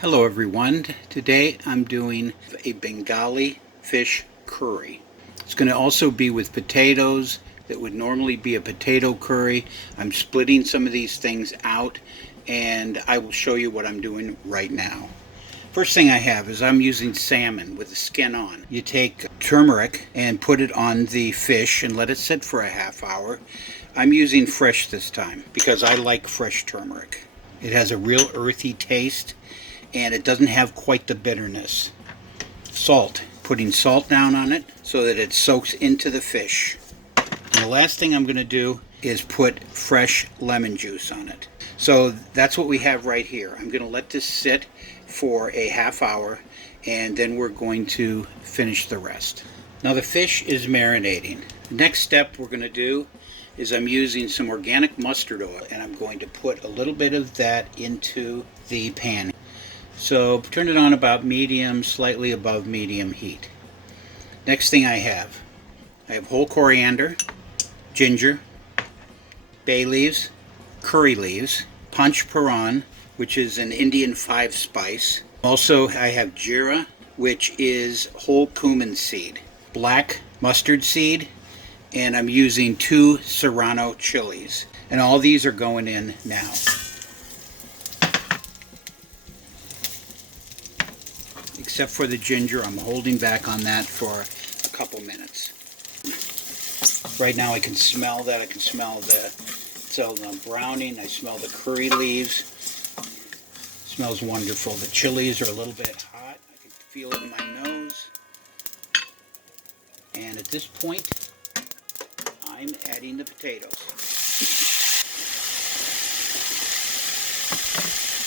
Hello everyone. Today I'm doing a Bengali fish curry. It's going to also be with potatoes. That would normally be a potato curry. I'm splitting some of these things out and I will show you what I'm doing right now. First thing I have is I'm using salmon with the skin on. You take turmeric and put it on the fish and let it sit for a half hour. I'm using fresh this time because I like fresh turmeric. It has a real earthy taste and it doesn't have quite the bitterness. Salt. Putting salt down on it so that it soaks into the fish. And the last thing I'm going to do is put fresh lemon juice on it. So that's what we have right here. I'm going to let this sit for a half hour and then we're going to finish the rest. Now the fish is marinating. The next step we're going to do is I'm using some organic mustard oil and I'm going to put a little bit of that into the pan. So turn it on about medium, slightly above medium heat. Next thing I have whole coriander, ginger, bay leaves, curry leaves, Panchpuran, which is an Indian 5-spice. Also I have Jeera, which is whole Cumin Seed, black mustard seed, and I'm using 2 Serrano chilies. And all these are going in now. Except for the ginger, I'm holding back on that for a couple minutes. Right now I can smell that. I can smell the browning. I smell the curry leaves. It smells wonderful. The chilies are a little bit hot. I can feel it in my nose. And at this point, I'm adding the potatoes.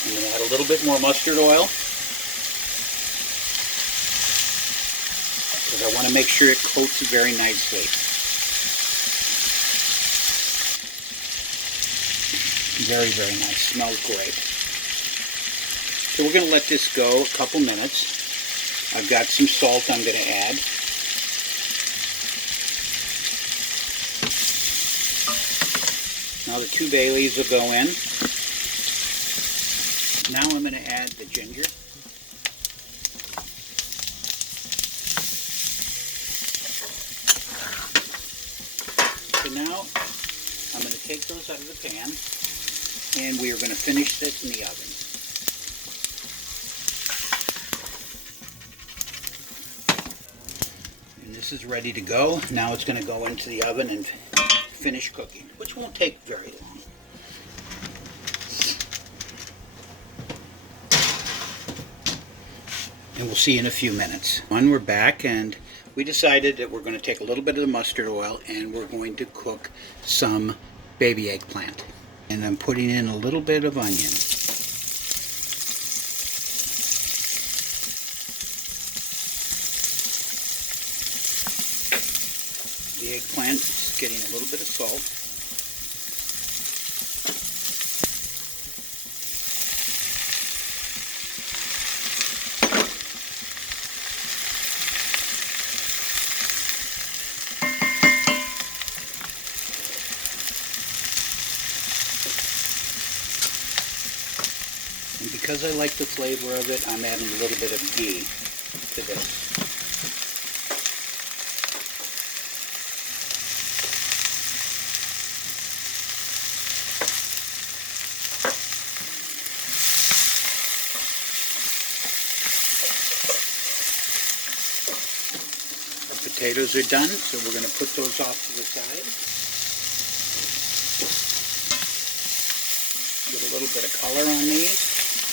I'm going to add a little bit more mustard oil. Because I want to make sure it coats very nicely. Very, very nice. Smells great. So we're going to let this go a couple minutes. I've got some salt I'm going to add. Now the 2 bay leaves will go in. Now I'm going to add the ginger. Now I'm going to take those out of the pan and we are going to finish this in the oven. And this is ready to go. Now it's going to go into the oven and finish cooking, which won't take very long. And we'll see you in a few minutes. We're back and we decided that we're going to take a little bit of the mustard oil and we're going to cook some baby eggplant. And I'm putting in a little bit of onion. The eggplant is getting a little bit of salt. And because I like the flavor of it, I'm adding a little bit of ghee to this. The potatoes are done, so we're going to put those off to the side. Get a little bit of color on these.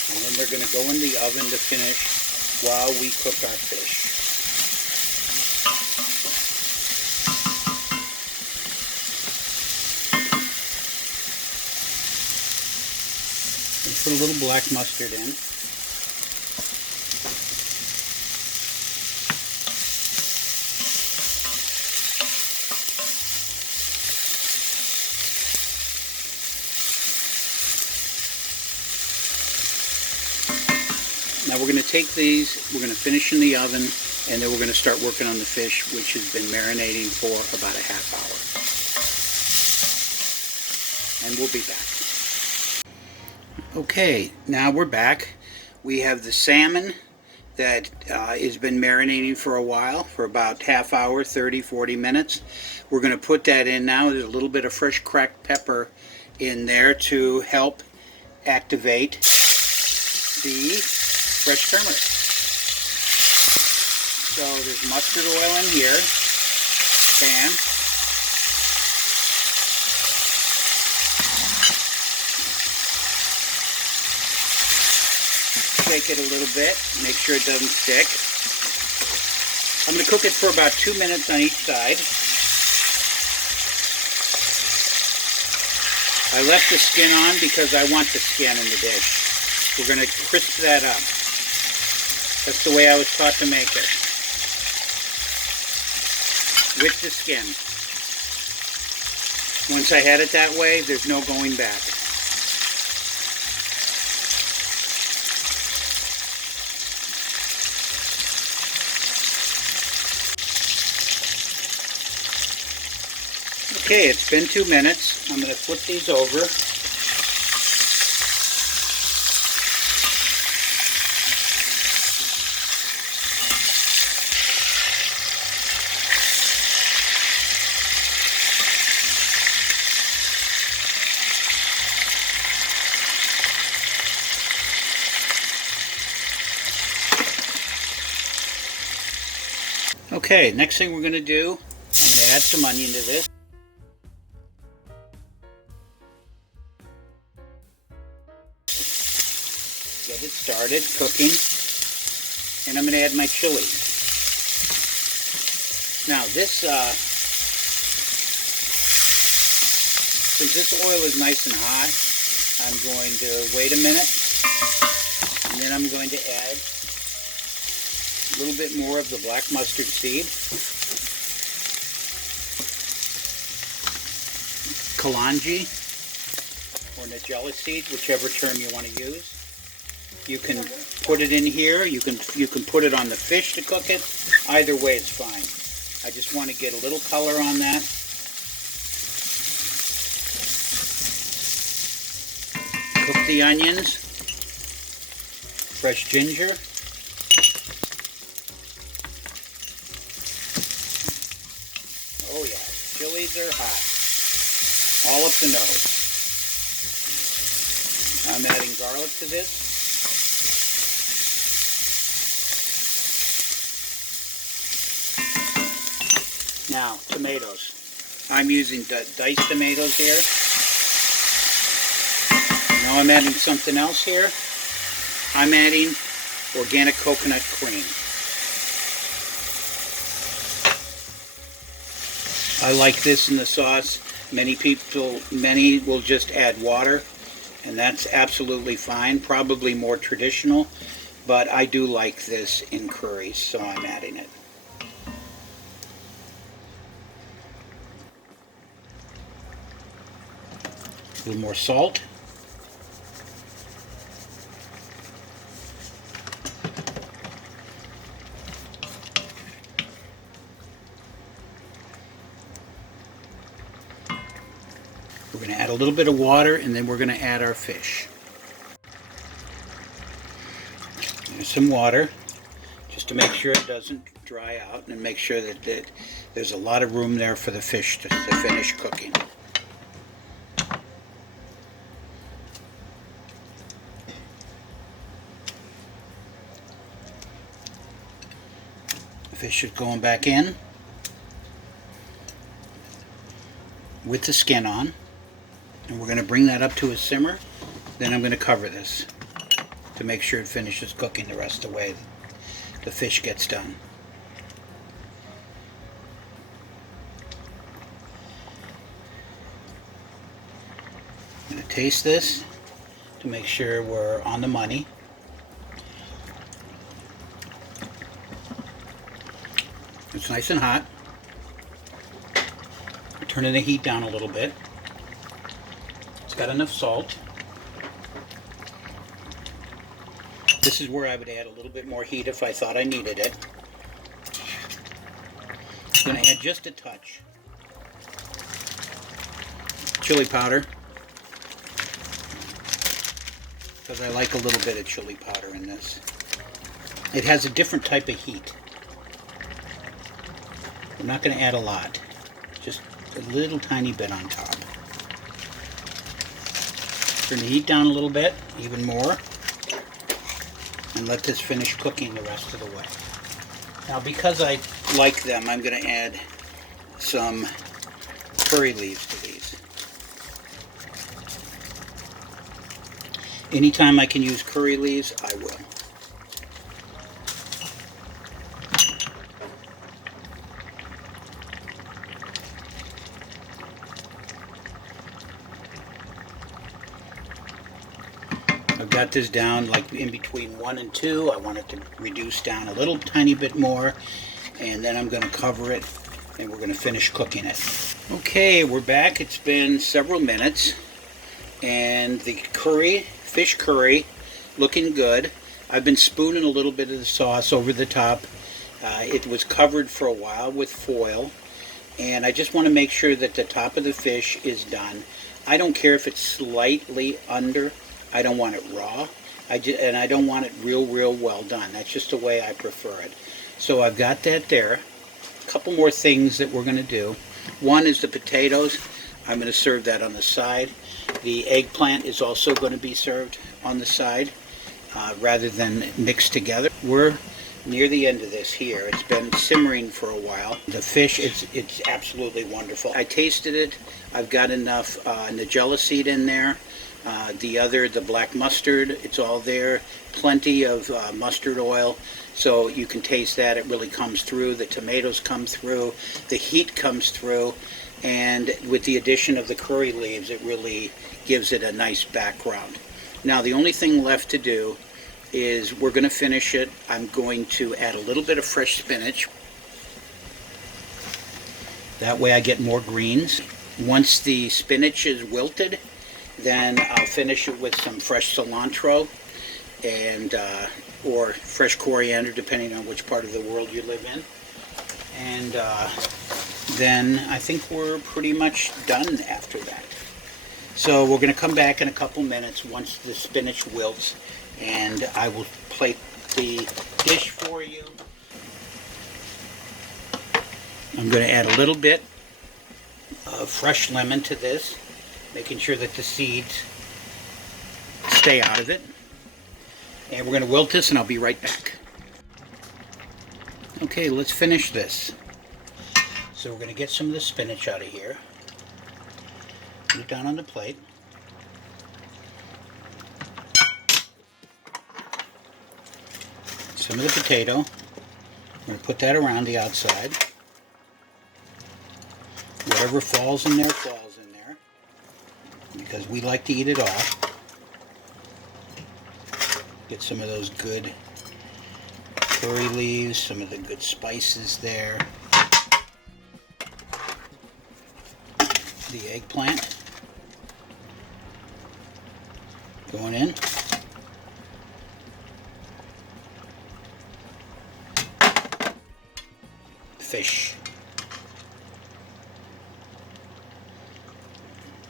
And then they're going to go in the oven to finish while we cook our fish. And put a little black mustard in. Now we're going to take these, we're going to finish in the oven, and then we're going to start working on the fish, which has been marinating for about a half hour. And we'll be back. Okay, now we're back. We have the salmon that has been marinating for a while, for about half hour, 30, 40 minutes. We're going to put that in now. There's a little bit of fresh cracked pepper in there to help activate the fresh turmeric. So there's mustard oil in here, pan. Shake it a little bit, make sure it doesn't stick. I'm going to cook it for about 2 minutes on each side. I left the skin on because I want the skin in the dish. We're going to crisp that up. That's the way I was taught to make it. With the skin. Once I had it that way, there's no going back. Okay, it's been 2 minutes. I'm going to flip these over. Okay, next thing we're going to do, I'm going to add some onion to this. Get it started cooking, and I'm going to add my chili. Now this, since this oil is nice and hot, I'm going to wait a minute, and then I'm going to add a little bit more of the black mustard seed, Kolanji, or Nigella Seed, whichever term you want to use. You can put it in here, you can put it on the fish to cook it. Either way it's fine. I just want to get a little color on that. Cook the onions, fresh ginger, oh yeah, chilies are hot, all up the nose. I'm adding garlic to this. Now, tomatoes. I'm using diced tomatoes here. Now I'm adding something else here. I'm adding organic coconut cream. I like this in the sauce. Many will just add water, and that's absolutely fine. Probably more traditional, but I do like this in curries, so I'm adding it. A little more salt. We're going to add a little bit of water, and then we're going to add our fish. There's some water, just to make sure it doesn't dry out, and make sure that there's a lot of room there for the fish to finish cooking. The fish is going back in with the skin on. And we're going to bring that up to a simmer. Then I'm going to cover this to make sure it finishes cooking the rest of the way the fish gets done. I'm going to taste this to make sure we're on the money. It's nice and hot. Turning the heat down a little bit. It's got enough salt. This is where I would add a little bit more heat if I thought I needed it. I'm going to add just a touch. Chili powder. because I like a little bit of chili powder in this. It has a different type of heat. I'm not going to add a lot, just a little tiny bit on top. Turn the heat down a little bit, even more, and let this finish cooking the rest of the way. Now, because I like them, I'm going to add some curry leaves to these. Anytime I can use curry leaves, I will. I've got this down like in between 1 and 2. I want it to reduce down a little tiny bit more, and then I'm going to cover it and we're going to finish cooking it. Okay, we're back. It's been several minutes and the fish curry, looking good. I've been spooning a little bit of the sauce over the top. It was covered for a while with foil, and I just want to make sure that the top of the fish is done. I don't care if it's slightly under. I don't want it raw, and I don't want it real well done. That's just the way I prefer it. So I've got that there. A couple more things that we're going to do. One is the potatoes. I'm going to serve that on the side. The eggplant is also going to be served on the side rather than mixed together. We're near the end of this here. It's been simmering for a while. The fish, it's absolutely wonderful. I tasted it. I've got enough Nigella Seed in there. The black mustard, it's all there. Plenty of mustard oil, so you can taste that. It really comes through. The tomatoes come through. The heat comes through. And with the addition of the curry leaves, it really gives it a nice background. Now, the only thing left to do is we're going to finish it. I'm going to add a little bit of fresh spinach. That way I get more greens. Once the spinach is wilted, then I'll finish it with some fresh cilantro and or fresh coriander, depending on which part of the world you live in. And then I think we're pretty much done after that. So we're going to come back in a couple minutes once the spinach wilts, and I will plate the dish for you. I'm going to add a little bit of fresh lemon to this, making sure that the seeds stay out of it. And we're going to wilt this, and I'll be right back. Okay, let's finish this. So we're going to get some of the spinach out of here. Put it down on the plate. Some of the potato. I'm going to put that around the outside. Whatever falls in there, falls in there, because we like to eat it all. Get some of those good curry leaves, some of the good spices there. The eggplant going in. Fish.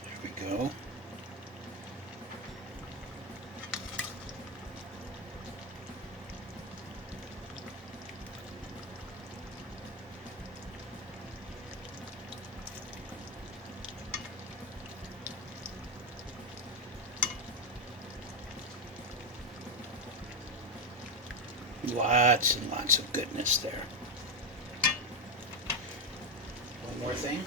There we go. Lots and lots of goodness there. One more thing.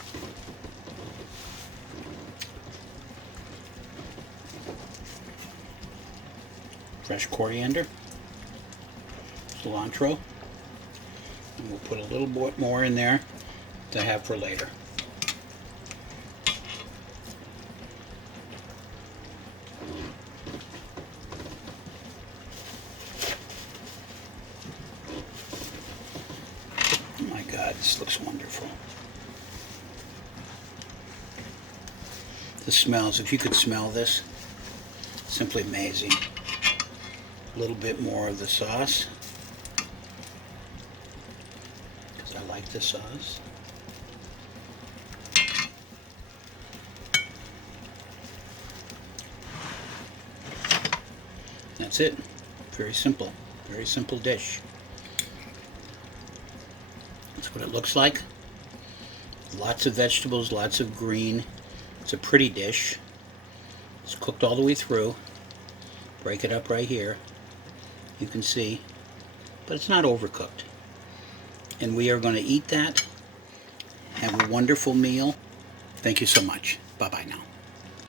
Fresh coriander, cilantro, and we'll put a little bit more in there to have for later. This looks wonderful. The smells, if you could smell this, simply amazing. A little bit more of the sauce, because I like the sauce. That's it. Very simple. Very simple dish. That's what it looks like. Lots of vegetables, lots of green. It's a pretty dish. It's cooked all the way through. Break it up right here. You can see. But it's not overcooked. And we are going to eat that. Have a wonderful meal. Thank you so much. Bye-bye now.